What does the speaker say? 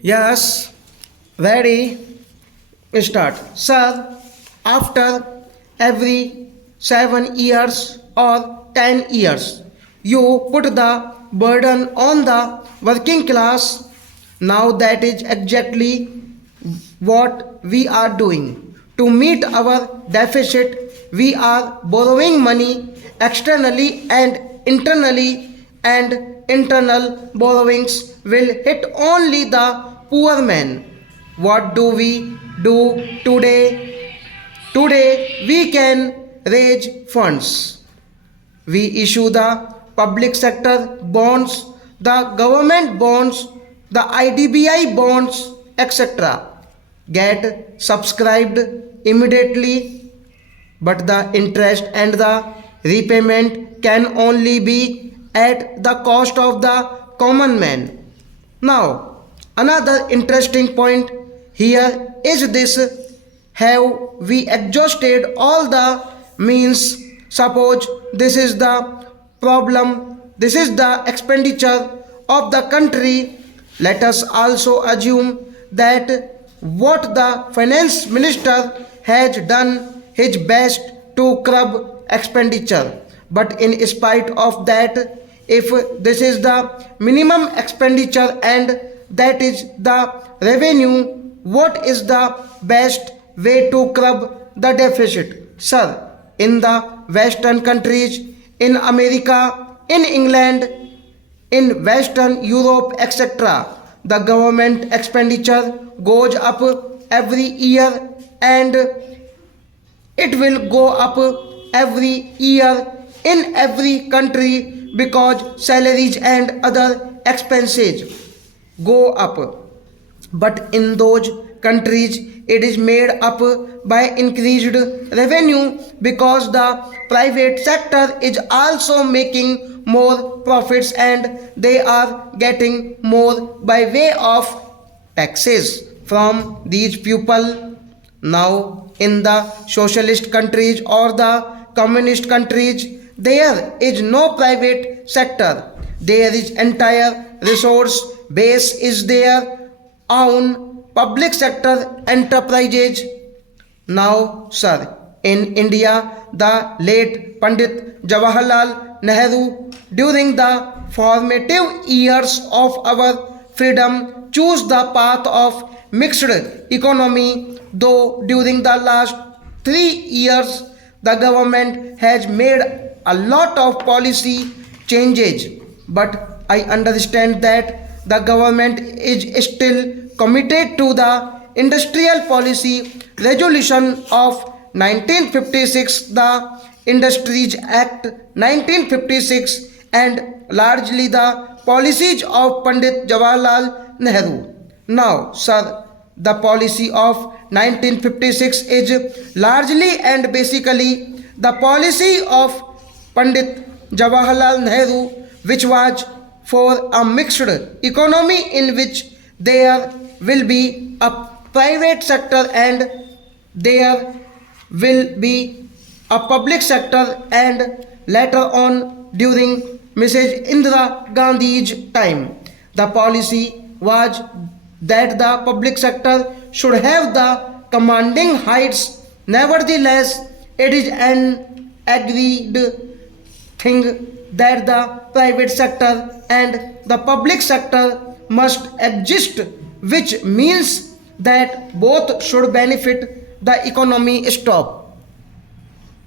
Yes, ready, start. Sir, after every 7 years or 10 years, you put the burden on the working class. Now that is exactly what we are doing. To meet our deficit, we are borrowing money externally and internally, and internal borrowings will hit only the poor man. What do we do today? Today we can raise funds. We issue the public sector bonds, the government bonds, the IDBI bonds, etc. Get subscribed immediately, but the interest and the repayment can only be at the cost of the common man. Now, another interesting point here is this: have we exhausted all the means? Suppose this is the problem, this is the expenditure of the country. Let us also assume that what the finance minister has done his best to curb expenditure. But in spite of that, if this is the minimum expenditure and that is the revenue, what is the best way to curb the deficit? Sir, in the western countries, in America, in England, in Western Europe, etc., the government expenditure goes up every year, and it will go up every year in every country because salaries and other expenses go up. But in those countries, it is made up by increased revenue because the private sector is also making more profits and they are getting more by way of taxes from these people. Now, in the socialist countries or the communist countries, there is no private sector. There is entire resource base is their own public sector enterprises. Now, sir, in India, the late Pandit Jawaharlal Nehru, during the formative years of our freedom, chose the path of mixed economy, though during the last 3 years, the government has made a lot of policy changes. But I understand that the government is still committed to the industrial policy resolution of 1956, the Industries Act 1956, and largely the policies of Pandit Jawaharlal Nehru. Now, sir, the policy of 1956 is largely and basically the policy of Pandit Jawaharlal Nehru, which was for a mixed economy in which there will be a private sector and there will be a public sector, and later on during Mrs. Indira Gandhi's time the policy was that the public sector should have the commanding heights. Nevertheless, it is an agreed thing that the private sector and the public sector must exist, which means that both should benefit. The economy stop.